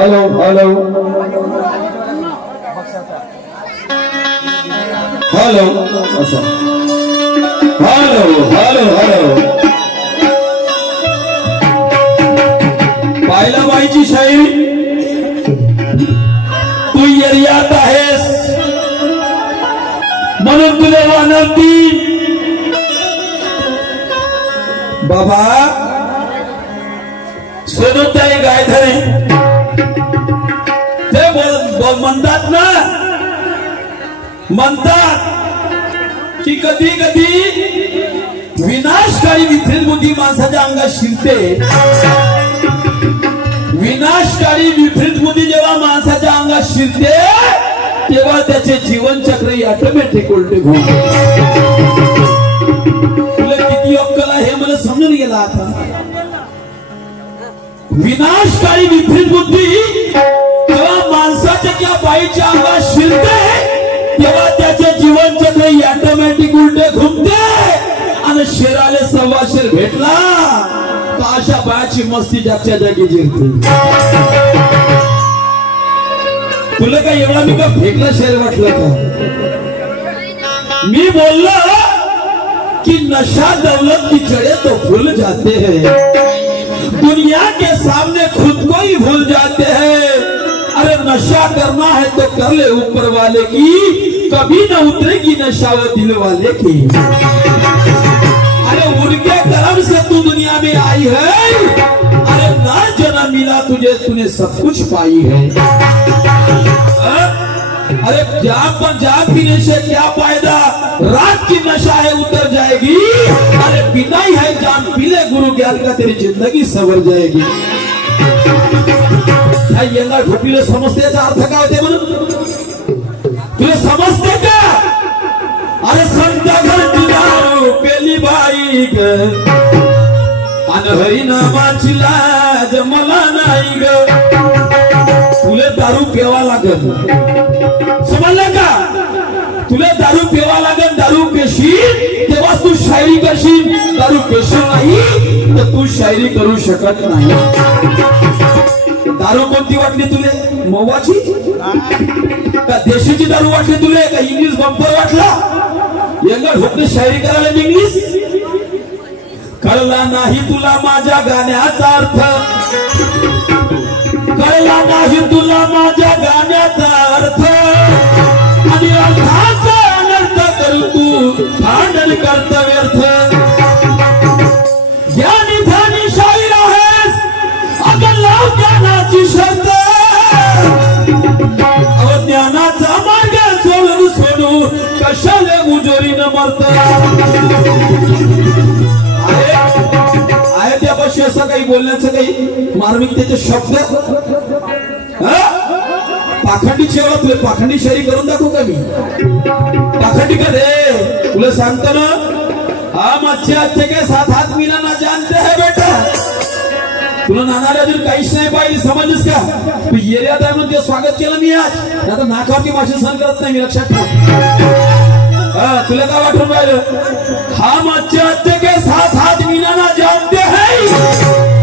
Hello hello hello असं hello hello hello पाहिलं बाईची शाही तू एरियात आहेस म्हणून तुला वानवती बाबा सोनूताई गायधरे ते म्हणतात ना म्हणतात की कधी कधी विनाशकारी विपरीत बुद्धी माणसाच्या अंगात शिरते विनाशकारी विपरीत बुद्धी जेव्हा माणसाच्या अंगात शिरते तेव्हा त्याचे जीवनचक्र ऑटोमॅटिक उलटे घुमते तुला किती अक्कल आहे हे मला समजून गेला आता विनाशकारी विपरीत बुद्धी जेव्हा माणसाच्या किंवा बाईच्या अंगात शिरते तेव्हा त्याचे जीवनचक्र ऑटोमॅटिक उलटे घुमते आणि शेराले सव्वा शेर भेटला तर अशा बायाची मस्ती जागच्या जागी जिरते तुला काय एवढा मी का फेकला शेर वाटलं का मी बोललो कि नशा दौलत की जड़े तो भूल जाते हैं दुनिया के सामने खुद को ही भूल जाते हैं अरे नशा करना है तो कर ले ऊपर वाले की कभी न उतरेगी नशा वो दिल वाले की अरे उनके कर्म से तू दुनिया में आई है अरे ना जन्म मिला तुझे तूने सब कुछ पाई है अरे जाग पीने से क्या फायदा रात की नशा है उतर जाएगी अरे पीना ही है जान पीले गुरु ज्ञान का तेरी जिंदगी सवर जाएगी यंगा ठोपीला समजते याचा अर्थ काय होते म्हणून तुला समजते का अरे संत घरची दारू पेली बाई ग आणि हरिनामाची लाज मला नाही ग तुला दारू प्यावा लागल समजलं का तुला दारू प्यावा लागल दारू पेशील तेव्हा तू शायरी करशील दारू पेशील नाही तर तू शायरी करू शकत नाही दारू कोणती वाटली तुले मवाची का देशीची दारू वाटली तुले का इंग्लिश बंपर वाटला यंगा ढोकणे शायरी करायला इंग्लिश कळला नाही तुला माझ्या गाण्याचा अर्थ कळला नाही तुला माझ्या गाण्याचा अर्थ आणि अर्थाचा अनर्थ करू तू भांडण करता व्यर्थ ज्ञानी ध्यानी शाहीर आहेस अगं लाव ज्ञानाची शर्त ज्ञानाचा मार्ग सोडून सोडू कशाला मुजोरीनं मरत आहे त्यापाशी असं काही बोलण्याचं काही मार्मिकतेचे शब्द पाखंडी शेवा तुला पाखंडी शायरी करून दाखवू का मी पाखंडी का रे तुला सांगतो ना हम अच्छे के साथ हाथ मिलाना जानते हैं बेटा तुला नानाला अजून काहीच नाही पाहिजे समजस का तू एरियात आहे म्हणून ते स्वागत केलं मी आज आता नाकावरती भाषण सहन करत नाही मी लक्षात ठेव तुला काय वाटून राहिलं हम अच्छे के साथ हाथ मिलाना जानते हैं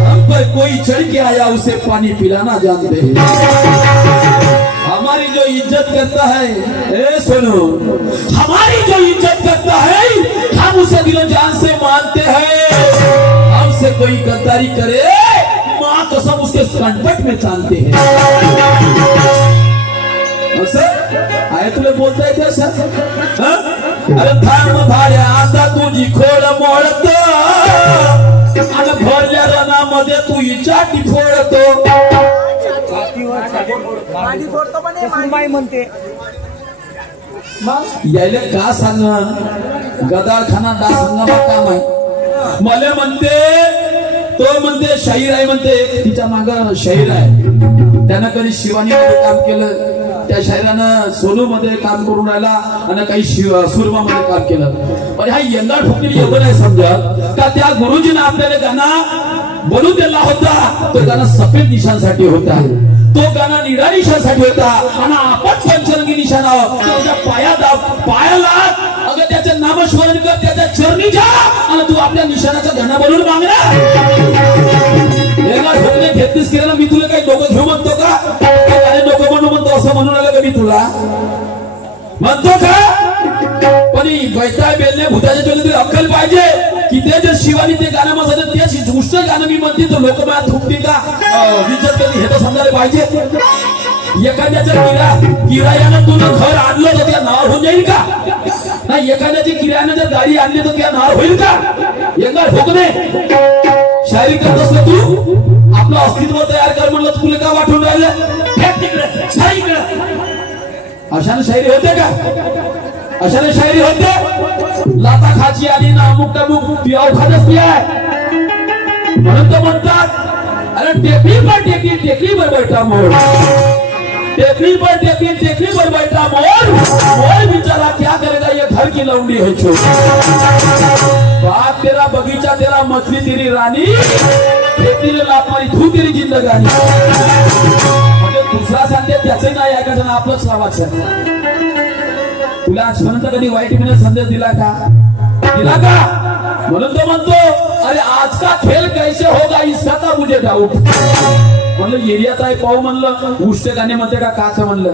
हम पर कोई चढ़ के आया उसे पानी पिलाना जानते हैं हमारी जो इज्जत करता है ए सुनो हमारी जो इज्जत करता है हम उसे दिलो जान से मानते हैं हमसे कोई गद्दारी करे माँ कसम उसके कंपट में जानते हैं आए तुले बोलता है क्या सर अरे थांब भाड्या आता तुझी खोड मोडत आणि भरल्या रणामध्ये तू इचाटी फोडतो म्हणते यायला का सांग गदाळखाना डा सांगा काम आहे मला म्हणते तो म्हणते शाहीर आहे म्हणते तिच्या माग शाहीर आहे त्यानं कधी शिवानीमध्ये काम केलं त्या शायरानं सोनू मध्ये काम करून राहिला आणि काही सुरमा मध्ये काम केलं पण हा यंदा ठोकली एवढं नाही समजा का त्या गुरुजीने आपल्याला गाणं बनवून दिला होता तो गाणं सफेद निशांसाठी होता तो गाणं निळ्या निशांसाठी होता आणि आपण पंचरंगी निशाण आहोत त्याच्या पायाला अगं त्याचं नामस्मरण कर त्याच्या चरणी जा आणि तू आपल्या निशाणाचा गाणं बनवून मागणार याला झोपणे घेतलीस केलं मी तुला काही डोकं घेऊ म्हणतो का? काय डोकं म्हणतो असं म्हणून आलं का मी तुला म्हणतो का? पण बैठा बेलने भूताच्या चोली अक्कल पाहिजे की ते जे शिवानी ते गाणं माझं तेच दुष्ट गाणं मी म्हणते तर लोक मला थुकतील का विचार कधी हे तर समजायला पाहिजे. एखाद्याच्या किरायानं तुला घर आणलं तर त्या नाव होऊन जाईल का? नाही एखाद्याची किरायानं जर गाडी आणली तर त्या नाव होईल का? एका ठोकणे शायरी करत असतो तू आपलं अस्तित्व तयार कर म्हणलं तुला का वाटून राहिलं? अशाने शायरी होते का? अशाने शायरी होते? लाता खाची आली ना अमुक टमुक ती अवघातच ती आहे म्हणून तर म्हणतात अरे टेकली पर टेकली टेकली पर बैठा मोर टेकली पर टेकली टेकली पर बैठा मोर मोर बेचारा क्या करेगा ये घर की लौंडी है छोड़ बाप तेरा बगीचा तेरा मछली तेरी रानी खेती ने लात मारी तू तेरी जिंदगानी म्हणजे दुसरा सांगते त्याचं नाही ऐकायचं आपलंच लावायचं. तुला आजपर्यंत कधी वाईट मिळत संदेश दिला का? दिला का? म्हणून तो म्हणतो अरे आज का खेळ कैसे होगा इसका था मुझे डाऊट. म्हणलं एरियात आहे पाहू म्हणलं उष्ट गाणे म्हणते का काच म्हणलं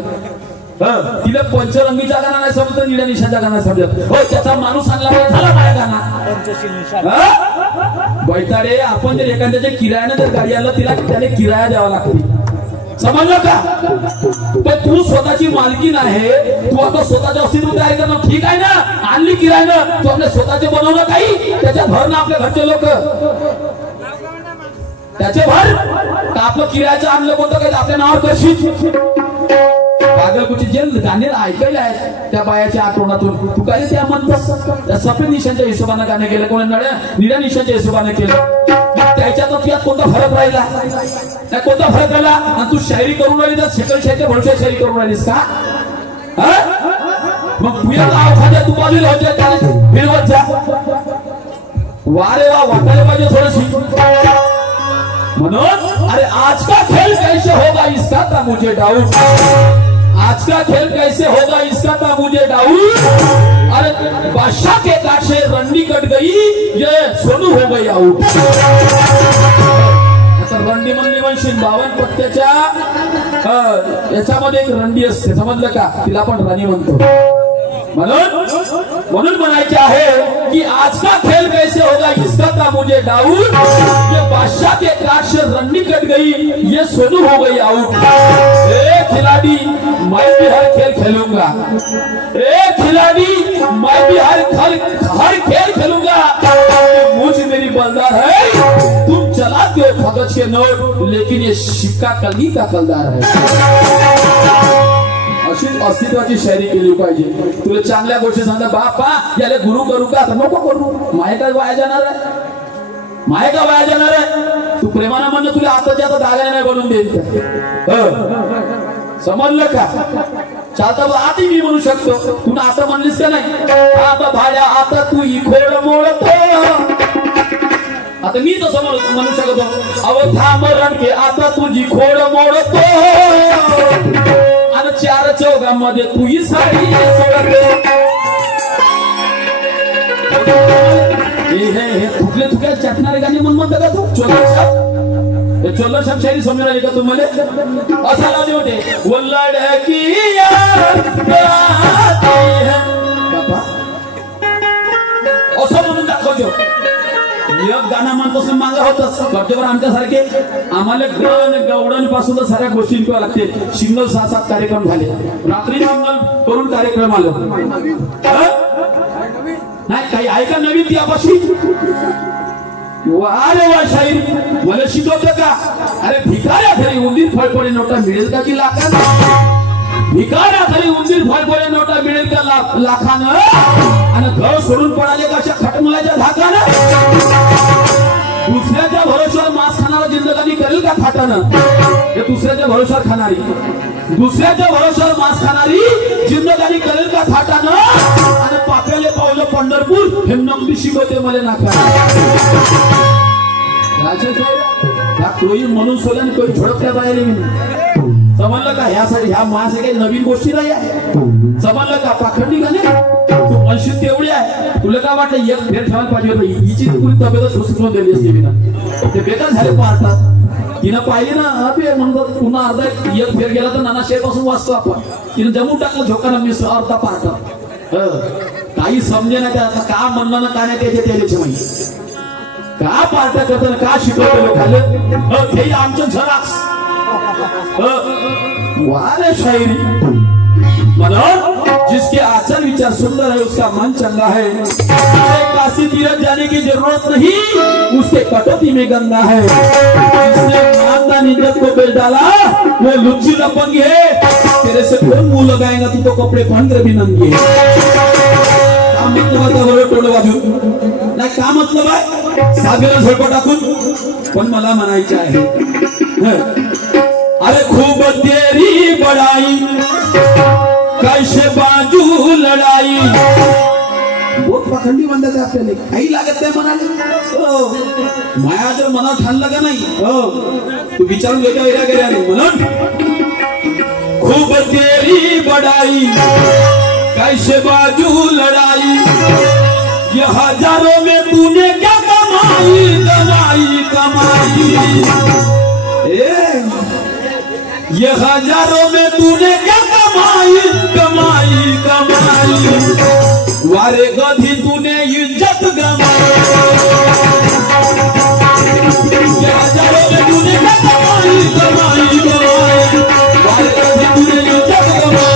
तिला पंचरंगीचा गाणं नाही समजत निळ्या निशाचा गाणं समजत हो त्याचा माणूस आणला झाला माझ्या गाणं बैताडे. आपण जर एखाद्याच्या किरायाने जर गाडी आणलं तिला त्याने किराया द्यावा लागते समजलं का? पण तू स्वतःची मालकी नाही तू आता स्वतःच्या अस्तित्व तयार करणं ठीक आहे ना? आणली किरायानं तू आपल्या स्वतःचे बनवणं काही त्याच्यात भर ना आपल्या घरचे लोक त्याचे भर तर आपलं किरायाचं आणलं कोणतं काही आपल्या नावावर करशील पागलकुची जे गाणे ऐकायला आहे त्या बायाच्या आठवणातून तू काय त्या म्हणतोस त्या सफेद निशांच्या हिशोबाने गाणं केलं कोणी निळ्या निशांच्या हिशोबाने केलं त्याच्यात यात कोणता फरक राहिला नाही कोणता फरक राहिला? आणि तू शायरी करून राहिली तर सेकंड शायरीच्या भरोश्यावर शायरी करून राहिलीस का? मग तुझ्या गावाखाद्या तू बाजूला होते त्याला फिरवत जा वारे वा वाटायला पाहिजे थोडंशी म्हणून अरे आज का खेल कैसे होगा इसका था मुझे डाउट आज का खेल कैसे होगा इसका था मुझे डाउट अरे बादशाह के काट से रंडी कट गई ये सोनू हो गई आउट. रंडी मंडी म्हणशील 52 पत्त्याच्या याच्यामध्ये एक रंडी असते समजलं का? तिला आपण राणी म्हणतो. म्हणून म्हणायचे आहे की आज का खेल कैसे होगा इसका था मुझे डाउट ये बादशाह के काट से रंडी कट गई ये सोनू हो गई आउट. ए खिलाड़ी मैं भी हर खेल खेलूंगा ए खिलाड़ी मैं भी हर खेल खेलूंगा मुझ मेरी बलदार है तुम चलाते हो कागज के नोट लेकिन ये सिक्का कलगी का कलदार है. अशी अस्तित्वाची शायरी केली पाहिजे. तुला चांगल्या गोष्टी सांगता बापा याला गुरु करू का? नको करू माय काय वाया जाणार आहे माय का वाया जाणार आहे? तू प्रेमानं म्हणणं तुला आताच्या आता दागाने नाही बनवून देईल समजलं का? चालता आधी मी म्हणू शकतो तू आता म्हणलीस का नाही? आता भाड्या आता तू इखोड मोडतो आता मी तसं म्हणू शकतो अव थांब रणके आता तुझी खोड मोडतो आणि 4 चौघांमध्ये तू ही साडी हे तुकले तुकल्या चटणारे गाणे म्हणून म्हणता का तू? चोल्ला साहेब शायरी समजून आली का तुम्हाला? असा लावले होते वल्लडकिया असं म्हणून दाखवतो. एक गाणं म्हणतो मागा होतच करतेवर आमच्यासारखे आम्हाला गवडण पासून साऱ्या गोष्टी शिकवाव्या लागते. सिंगल 6-7 कार्यक्रम झाले रात्री सिंगल करून कार्यक्रम आलं नाही काही ऐका नवीन त्यापाशी अरे वा शाहीर मला शिकवतं का? अरे भिकाऱ्या घरी उंदीर फळफळे नोटा मिळेल का की लाखानं? भिकाऱ्या घरी उंदीर फळफळे नोटा मिळेल का लाखानं? आणि घर सोडून पडाले का अशा खटमलाच्या धाकानं? दुसऱ्याच्या भरोश्यावर मांस खाणारा जिंदगानी करेल का थाटानं? हे दुसऱ्याच्या भरोश्यावर खाणारी दुसऱ्याच्या भरोश्यावर मांस खाणारी जिंदगानी करेल का थाटानं? आणि पाप्याले पावलं पंढरपूर हे नमदी शिकवते मला नाका कोई म्हणून सोल्याने कोई झोडपल्या बाहेर समजलं का? ह्यासाठी ह्या मास काही नवीन गोष्टी नाही आहे समजलं का? पाखंडी गाणे अशी तेवढी आहे. तुला काय वाटलं एक फेर ठेवायला पाहिजे होतं, हिची पुरी तब्येत सुचवून दिली असते मी ना. ते बेकार झाले पाहतात. तिनं पाहिली ना अबे म्हणतात पुन्हा अर्धा एक फेर गेला तर नाना शेर पासून वाचतो आपण. तिनं जमून टाकलं झोकाना मी अर्धा पाहता. काही समजे ना त्या का म्हणणं ना का नाही त्याच्या माहिती का पार्ट्या करताना का शिकवलं लोकांना ते आमचं झराक्स वारे शायरी मनोज जिसके आचरण विचार सुंदर है उसका मन चंगा है, उसे काशी तीरथ जाने की जरूरत नहीं, उसके कटौती में गंगा है, जिसने ईमानदार इज्जत को बेच डाला वो लुच्ची लपंगी है, तेरे से कौन मुंह लगाएगा, तू तो कपड़े पहनकर भी नंगी है. नाही का मतलब आहे सागेला झोपा टाकून. पण मला म्हणायचे आहे अरे खूप तेरी बड़ाई कैसे बाजू लढाई. बहुत पाखंडी म्हणतात आपल्याला, काही लागत नाही म्हणाले. माया जर मनात ठाणलं का नाही तू विचारून घ्यायच्या वेळा गेल्याने म्हणून खूप तेरी बड़ाई कैसे बाजू लड़ाई, ये हजारों में तूने क्या कमाई कमाई कमाई, ये हजारों में तूने क्या कमाई कमाई कमाई, वारे गधी तूने इज्जत गमाई, ये हजारों में तूने क्या कमाई कमाई कमाई, वारे गधी तूने इज्जत गमाई.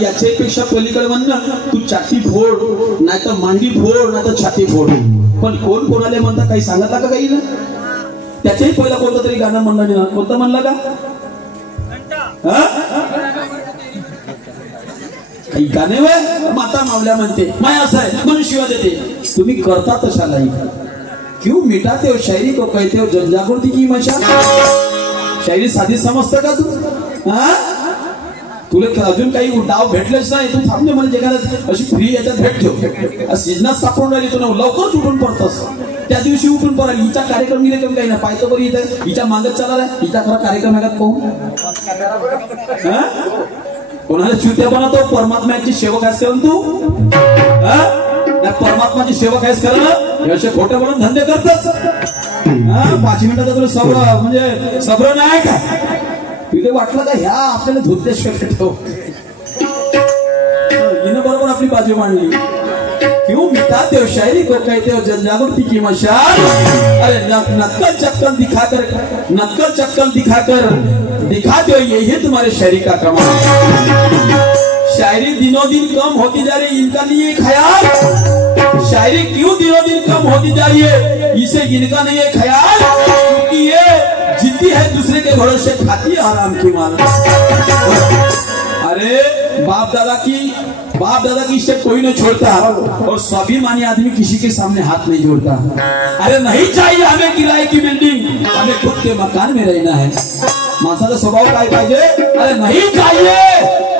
याच्यापेक्षा पलीकडे म्हणणं तू छाती फोड नाही तर मांडी फोड नाही तर छाती फोड. पण कोण कोणाला म्हणता काही सांगता का काही ना. त्याच्याही पहिला कोणतं तरी गाणं म्हणलं ना, कोणतं म्हणलं का काही गाणे वे माता मावल्या म्हणते माय असं आहे म्हणून शिवा देते. तुम्ही करता तशा नाही क्यों मिटाते हो शायरी को कहते हो जनजागृती की मशाल. शायरी साधी समजतं का तू तुला अजून काही डाव भेटलेच नाही. तू थांबले मला जगाला अशी फ्री याच्यात भेट ठेव. सीजनात सापडून राहिली तू ना लवकरच उठून पडतस. त्या दिवशी उठून पडाल हिचा कार्यक्रम गिरेक्रम काही ना पाहतो बरी इथं हिच्या मागत चालला हिचा खरा कार्यक्रम आहे का पाहू. कोणाला चुत्या बनवतो परमात्म्याची सेवक आहेस करून तू परमात्माची सेवक आहेस करण असे खोटे म्हणून धंदे करतच. 5 मिनिटाचा तुला सब्र म्हणजे सब्र नाही का तिथे वाटलं का ह्या आपल्याला धुतल्याशिवाय ठेव हिनं बरोबर आपली बाजू मांडली. क्यों मिटाते हो शायरी को कहते हो जनजागृति की मशाल. अरे नक्कल चक्कल दिखाकर दिखाते हो यही तुम्हारे शायरी का कमाल. शायरी दिनों दिन कम होती जा रही इनका लिए ख्याल. शायरी क्यों दिनों दिन कम होती जा रही है इसे इनका नहीं है ख्याल. क्योंकि ये जीती है दूसरे के भरोसे खाती है आराम की माल. अरे बाप दादा की इज्जत कोई नहीं छोड़ता और स्वाभिमानी आदमी किसी के सामने हाथ नहीं जोड़ता. अरे नहीं चाहिए हमें किराए की बिल्डिंग, हमें खुद के मकान में रहना है. माणसाचा स्वभाव काय पाहिजे. अरे नहीं चाहिए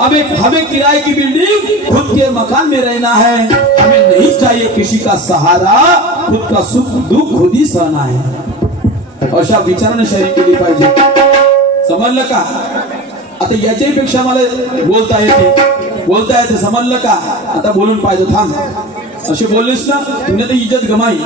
हमें किराए की बिल्डिंग, खुद के मकान में रहना है. हमें नहीं चाहिए किसी का सहारा, खुद का सुख दुख खुद ही सहना है. अशा विचाराने शायरी केली पाहिजे. समजलं का. आता याच्याही पेक्षा मला बोलता येते समजलं का. आता बोलून पाहिजे थांब. असे बोललेस ना तुमने तर इज्जत गमाई.